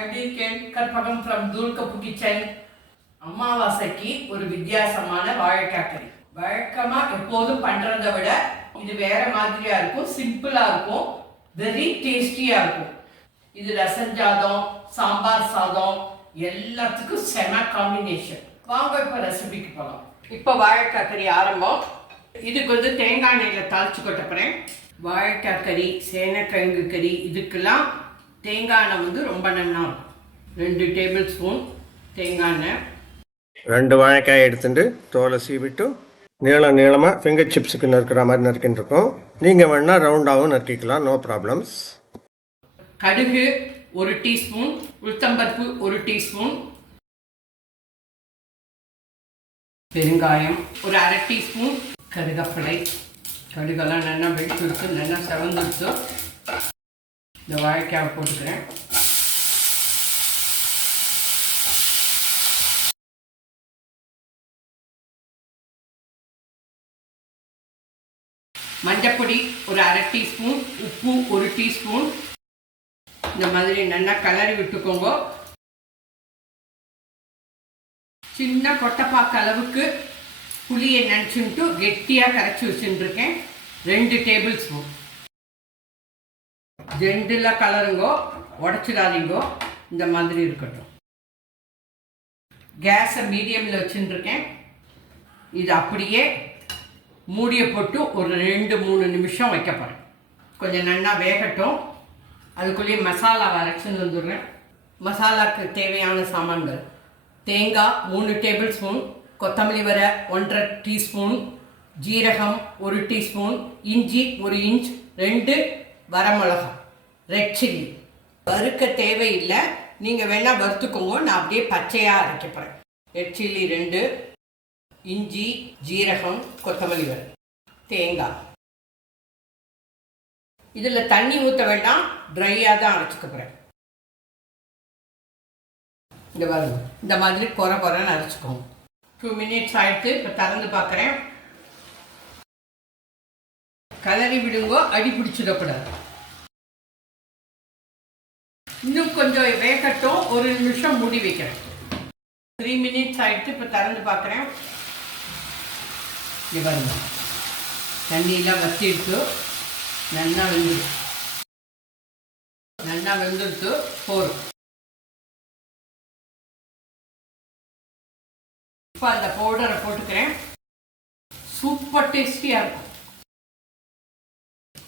எப்படி இருக்கேன்? Karpagam from Thoolkappu kitchen. அமாவாசைக்கு ஒரு வித்தியாசமான வாழைக்காய் கறி. வழக்கமா எப்போதும் பண்றதை விட இது வேற மாதிரியா இருக்கும், சிம்பிளா இருக்கும், வெரி டேஸ்டியா இருக்கும். இது ரசம் சாதம், சாம்பார் சாதம் எல்லாத்துக்கும் செம காம்பினேஷன். வாங்க இப்ப ரெசிபிக்கு போகலாம். இப்போ வாழைக்காய் கறி ஆரம்பம். இதுக்கு வந்து தேங்காய் எண்ணெயில் தாளிச்சு கொட்டப்புறேன். வாழைக்காய் கறி, சேனக்கிழங்கு கறி இதுக்கெல்லாம் தேங்காய் எண்ணெய் வந்து ரொம்ப நல்லா இருக்கும். 2 டேபிள் ஸ்பூன் தேங்காய் எண்ணெய். 2 வாழைக்காய் எடுத்துட்டு தோலை சீவிட்டு நீளமாக ஃபிங்கர் சிப்ஸுக்கு நறுக்கிற மாதிரி நறுக்கின்னு இருக்கோம். நீங்கள் வேணால் ரவுண்டாகவும் நறுக்கிக்கலாம், நோ ப்ராப்ளம்ஸ். கடுகு 1 டீஸ்பூன், உளுத்தம்பருப்பு 1 டீஸ்பூன், பெருங்காயம் ஒரு 1/2 டீஸ்பூன், கருகப்பிலை. கடுகெல்லாம் நல்லா வெடிச்சு நல்லா செவந்துடுச்சு. இந்த வாழைக்காவை போட்டுக்கிறேன். மஞ்சப்பொடி ஒரு 1/2 டீஸ்பூன், உப்பு 1 டீஸ்பூன். இந்த மாதிரி நல்லா கலரி விட்டுக்கோங்க. சின்ன கொட்டைப்பாக்கு அளவுக்கு புளியை நினச்சிட்டு கெட்டியாக கரைச்சி வச்சுட்டுருக்கேன். 2 டேபிள் ஸ்பூன். ஜெண்டில் கலருங்கோ, உடச்சிடாதீங்கோ, இந்த மாதிரி இருக்கட்டும். கேஸை மீடியமில் வச்சுட்டுருக்கேன். இது அப்படியே மூடியை போட்டு ஒரு 2-3 நிமிஷம் வைக்க போகிறேன். கொஞ்சம் நல்லா வேகட்டும். அதுக்குள்ளேயே மசாலா அரைச்சின்னு வந்துடுறேன். மசாலாவுக்கு தேவையான சாமான்கள்: தேங்காய் 3 டேபிள் ஸ்பூன், கொத்தமல்லி வரை 1/2 டீஸ்பூன், ஜீரகம் 1 டீஸ்பூன், இஞ்சி 1 இன்ச், 2 வரமிளகா, ரெட் சில்லி. வறுக்க தேவையில்லை, நீங்கள் வேணால் வறுத்துக்கோங்க. நான் அப்படியே பச்சையாக அரைக்க போகிறேன். ரெட் சில்லி 2, இஞ்சி, ஜீரகம், கொத்தமல்லி வரை, தேங்காய். இதில் தண்ணி ஊற்ற வேண்டாம், ட்ரையாக தான் அரைச்சிக்க போகிறேன். இந்த பாருங்க, இந்த மாதிரி குறைன்னு அரைச்சிக்கோங்க. 2 மினிட்ஸ் ஆகிடுத்து. இப்போ திறந்து பார்க்குறேன். கலரி விடுங்கோ, அடி பிடிச்சிடக்கூடாது. இன்னும் கொஞ்சம் வேகட்டும், 1 நிமிஷம் மூடி வைக்கிறேன். 3 மினிட்ஸ் ஆகிடுத்து. இப்போ திறந்து பார்க்குறேன். இது பாருங்க, தண்ணியெலாம் வற்றி எடுத்து நல்லா வெந்துடுத்து போதும். இப்போ அந்த பவுடரை போட்டுக்கிறேன். சூப்பர் டேஸ்டியாக இருக்கும்.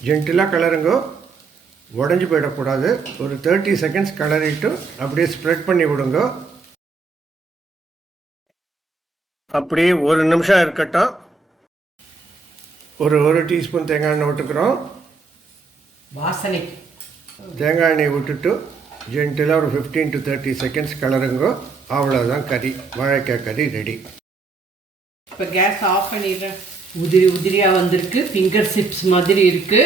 ஜென்டிலாக கலருங்கோ, உடஞ்சி போயிடக்கூடாது. ஒரு 30 செகண்ட்ஸ் கலரிட்டு அப்படியே ஸ்ப்ரெட் பண்ணி விடுங்க. அப்படியே 1 நிமிஷம் இருக்கட்டும். ஒரு டீஸ்பூன் தேங்காய் எண்ணெய் விட்டுக்கிறோம். வாசனைக்கு தேங்காய் எண்ணெய் விட்டுட்டு ஜென்டிலாக ஒரு 15 to 30 செகண்ட்ஸ் கலருங்கோ. அவ்வளோதான், கறி, வாழைக்காய் கறி ரெடி. இப்போ கேஸ் ஆஃப் பண்ணிடுறேன். உதிரியாக வந்திருக்கு. ஃபிங்கர் சிப்ஸ் மாதிரி இருக்குது.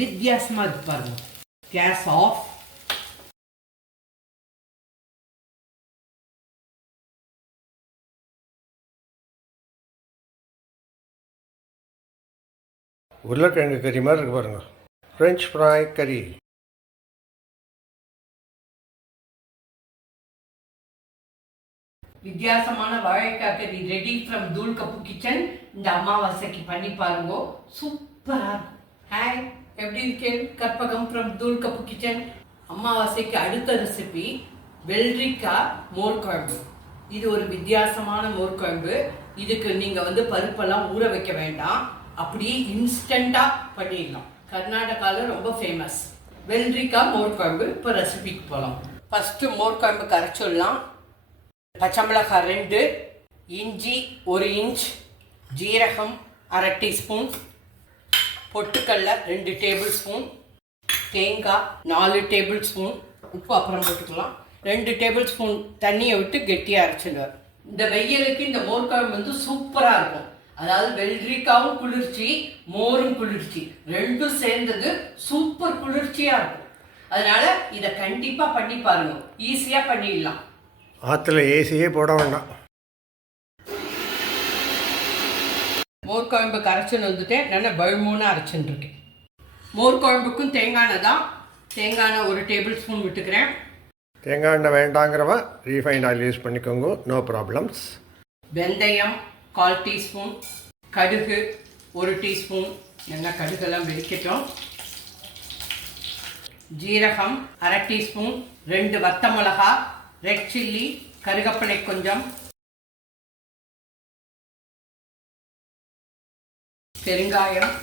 வித்தியாசமாக இருக்கு பாருங்க. Gas off. உருளைக்கிழங்கு கறி மாதிரி இருக்கு பாருங்க. ஃப்ரெஞ்ச் ஃப்ரை கறி. வித்தியாசமான வாழைக்காய் கறி ரெடி ஃப்ரம் தூள்கப்பு கிச்சன். இந்த அமாவாசைக்கு பண்ணி பாருங்க, சூப்பராக இருக்கும். ஹாய், எப்படி இருக்கேன்? Karpagam from Thoolkappu kitchen. அமாவாசைக்கு அடுத்த ரெசிபி வெள்ளரிக்காய் மோர் குழம்பு. இது ஒரு வித்தியாசமான மோர் குழம்பு. இதுக்கு நீங்கள் வந்து பருப்பெல்லாம் ஊற வைக்க வேண்டாம், அப்படியே இன்ஸ்டண்ட்டாக பண்ணிடலாம். கர்நாடகாவில் ரொம்ப ஃபேமஸ் வெள்ளரிக்காய் மோர் குழம்பு. இப்போ ரெசிபிக்கு போகலாம். ஃபஸ்ட்டு மோர் குழம்பு கரைச்சிடலாம். பச்சை மிளகாய் 2, இஞ்சி 1 இன்ச், ஜீரகம் 1/2 டீஸ்பூன், பொட்டுக்கடலை 2 டேபிள் ஸ்பூன், தேங்காய் 4 டேபிள் ஸ்பூன், உப்பு அப்புறம் போட்டுக்கலாம். 2 டேபிள் ஸ்பூன் தண்ணியை விட்டு கெட்டியாக அரைச்சிடுவார். இந்த வெயிலுக்கு இந்த மோர் குழம்பு வந்து சூப்பராக இருக்கும். அதாவது வெள்ளரிக்காவும் குளிர்ச்சி, மோரும் குளிர்ச்சி, 2ம் சேர்ந்தது சூப்பர் குளிர்ச்சியாக இருக்கும். அதனால இதை கண்டிப்பாக பண்ணி பாருங்க, ஈஸியாக பண்ணிடலாம். ஆற்றுல ஏசியே போட வேண்டாம். மோர் குழம்பு கரைச்சின்னு வந்துட்டேன். நல்லா பழுமூணாக அரைச்சின்னு இருக்கேன். மோர் குழம்புக்கும் தேங்காய் எண்ணெய் தான். தேங்காய் எண்ணெய் 1 டேபிள் ஸ்பூன் விட்டுக்கிறேன். தேங்காய் எண்ணெய் வேண்டாங்கிறவா ரீஃபைண்ட் ஆயில் யூஸ் பண்ணிக்கோங்க, நோ ப்ராப்ளம்ஸ். வெந்தயம் 1/4 டீஸ்பூன், கடுகு 1 டீஸ்பூன், நல்லா கடுகெல்லாம் வெடிக்கட்டும். ஜீரகம் 1/2 டீஸ்பூன், 2 வத்த மிளகா, ரெட் சில்லி, கருகப்பிலை கொஞ்சம், பெருங்காயம்,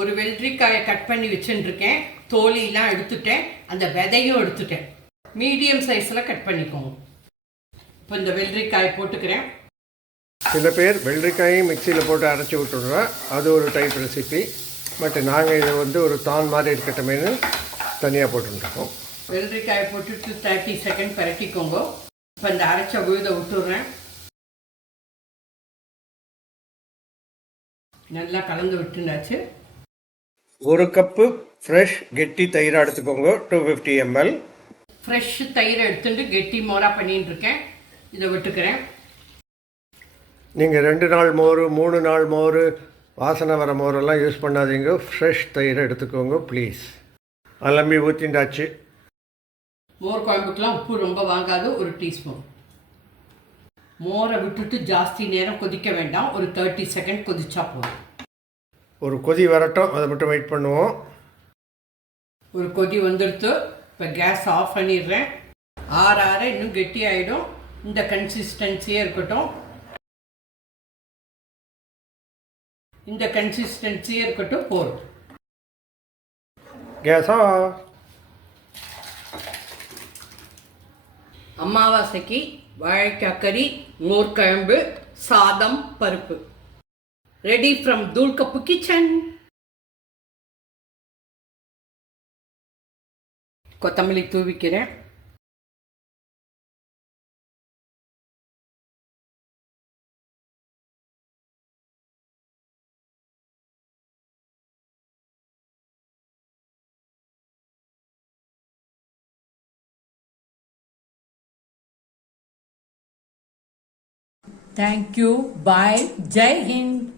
ஒரு வெள்ளரிக்காயை கட் பண்ணி வச்சுருக்கேன், தோலிலாம் எடுத்துட்டேன், அந்த விதையும் எடுத்துட்டேன். மீடியம் சைஸில் கட் பண்ணிக்கோங்க. இப்போ இந்த வெள்ளரிக்காயை போட்டுக்கிறேன். சில பேர் வெள்ளரிக்காயும் மிக்சியில் போட்டு அரைச்சி விட்டுடுறா, அது ஒரு டைப் ரெசிபி. பட் நாங்கள் இதை வந்து ஒரு தான் மாதிரி இருக்கட்டுமேனு தனியாக போட்டுருக்கோம். வெள்ளரிக்காயை போட்டுட்டு 30 செகண்ட் பரட்டிக்கோங்க. இப்போ இந்த அரைச்ச விழுதை விட்டுடுறேன். நல்லா கலந்து விட்டுனாச்சு. 1 கப்பு ஃப்ரெஷ் கெட்டி தயிராக எடுத்துக்கோங்க, 250 ml. ஃப்ரெஷ் தயிரை எடுத்துட்டு கெட்டி மோரா பண்ணிட்டு இருக்கேன். இதை விட்டுக்கிறேன். நீங்கள் 2 நாள் மோர், 3 நாள் மோர், வாசனை வர மோரெல்லாம் யூஸ் பண்ணாதீங்க. ஃப்ரெஷ் தயிரை எடுத்துக்கோங்க ப்ளீஸ். அலம்பி ஊற்றிண்டாச்சு. மோர் குழம்புக்கெலாம் உப்பு ரொம்ப வாங்காது, 1 டீஸ்பூன். மோரை விட்டுட்டு ஜாஸ்தி நேரம் கொதிக்க வேண்டாம், ஒரு 30 செகண்ட் கொதிச்சா போதும். ஒரு கொதி வரட்டும், அதை மட்டும் வெயிட் பண்ணுவோம். ஒரு கொதி வந்துடுத்து. இப்போ கேஸ் ஆஃப் பண்ணிடுறேன். ஆற இன்னும் கெட்டி ஆகிடும். இந்த கன்சிஸ்டன்சியே இருக்கட்டும். இந்த கன்சிஸ்டன்சியே இருக்கட்டும் போதும். கேஸா அமாவாசைக்கு வாழைக்காய் கறி, மோர் குழம்பு, சாதம், பருப்பு ரெடி ஃப்ரம் தூள்கப்பு கிச்சன். கொத்தமல்லி தூவிக்கிறேன். Thank you. Bye. Jai Hind.